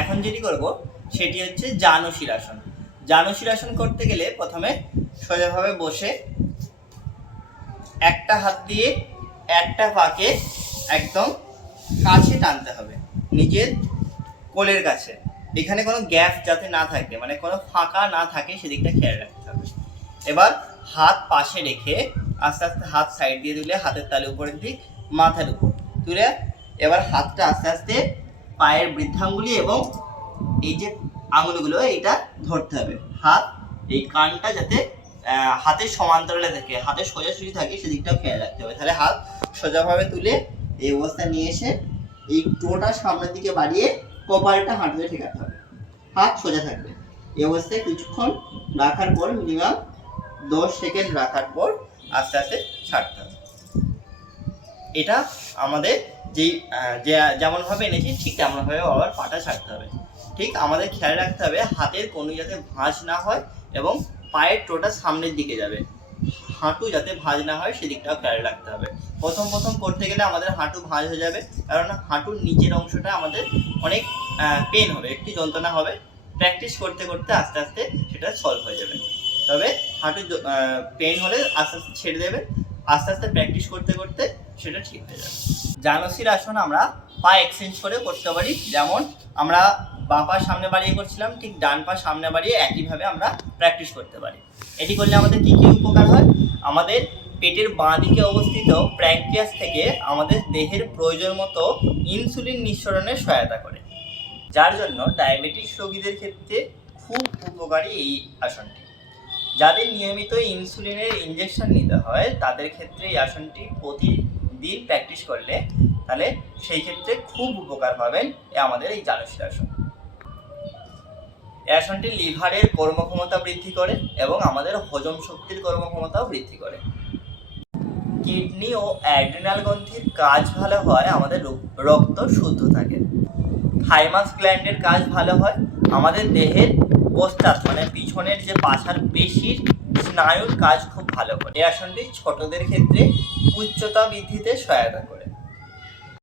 এখন যেটি করব, সেটি হচ্ছে জানুশির আসন। করতে গেলে প্রথমে সোজাভাবে বসে একটা হাত দিয়ে একটা পাকে একদম কাছে টানতে হবে, নিজের কোলের কাছে। এখানে কোনো গ্যাপ যাতে না থাকে মানে কোনো ফাঁকা না থাকে, সেদিকটা খেয়াল রাখতে হবে। এবার হাত পাশে রেখে আস্তে আস্তে হাত সাইড দিয়ে তুলে হাতের তালে উপরের দিক, মাথার উপর। তুলে এবার হাতটা আস্তে আস্তে পায়ের বৃদ্ধাঙ্গুলি এবং এই যে আঙুলগুলো, এইটা ধরতে হবে। হাত, এই কানটা যাতে হাতের সমান্তরালে থাকে, হাতের সোজাসুজি থাকে, সেদিকটাও খেয়াল রাখতে হবে। তাহলে হাত সোজাভাবে তুলে এই অবস্থায় নিয়ে এসে এই টোটা সামনের দিকে বাড়িয়ে কপালটা হাঁটুতে ঠেকাতে হবে। হাত সোজা থাকবে। এই অবস্থায় কিছুক্ষণ রাখার পর মিনিমাম দশ সেকেন্ড রাখার পর আস্তে আস্তে ছাড়তে হবে। এটা আমাদের যেই যেমনভাবে এনেছি, ঠিক তেমনভাবে আবার পাটা ছাড়তে হবে। ঠিক আমাদের খেয়াল রাখতে হবে, হাতের কোনো যাতে ভাঁজ না হয় এবং পায়ের টোটা সামনের দিকে যাবে। হাঁটু যাতে ভাঁজ না হয়, সেদিকটাও খেয়াল রাখতে হবে। প্রথম প্রথম করতে গেলে আমাদের হাঁটু ভাঁজ হয়ে যাবে, কারণ হাঁটুর নিচের অংশটা আমাদের অনেক পেন হবে, একটি যন্ত্রণা হবে। প্র্যাকটিস করতে করতে আস্তে আস্তে সেটা সলভ হয়ে যাবে। তবে হাঁটু পেন হলে আস্তে আস্তে ছেড়ে দেবে। আস্তে আস্তে প্র্যাকটিস করতে করতে সেটা ঠিক হয়ে যাবে। জানসির আসন আমরা পা এক্সচেঞ্জ করে করতে পারি। যেমন আমরা বাঁ পা সামনে বাড়িয়ে করছিলাম, ঠিক ডান পা সামনে বাড়িয়ে একইভাবে আমরা প্র্যাকটিস করতে পারি। এটি করলে আমাদের কী কী উপকার হয়? আমাদের পেটের বাঁ দিকে অবস্থিত প্র্যাঙ্কিয়াস থেকে আমাদের দেহের প্রয়োজন মতো ইনসুলিন নিঃসরণে সহায়তা করে। যার জন্য ডায়াবেটিস রোগীদের ক্ষেত্রে খুব উপকারী এই আসনটি। যাদের নিয়মিত ইনসুলিনের ইঞ্জেকশন নিতে হয়, তাদের ক্ষেত্রে এই আসনটি প্রতিদিন প্র্যাকটিস করলে তাহলে সেই ক্ষেত্রে খুব উপকার পাবেন আমাদের এই জালসির আসন। এই আসনটি লিভারের কর্মক্ষমতা বৃদ্ধি করে এবং আমাদের হজম শক্তির কর্মক্ষমতাও বৃদ্ধি করে। কিডনি ও অ্যাড্রিনাল গ্রন্থির কাজ ভালো হয় আমাদের রক- রক্ত শুদ্ধ থাকে। থাইমাস গ্ল্যান্ডের কাজ ভালো হয়। আমাদের দেহের পোস্টার মানে পিছনের যে পাছার পেশির স্নায়ুর কাজ খুব ভালো করে। এই আসনটি ছোটদের ক্ষেত্রে উচ্চতা বৃদ্ধিতে সহায়তা করে।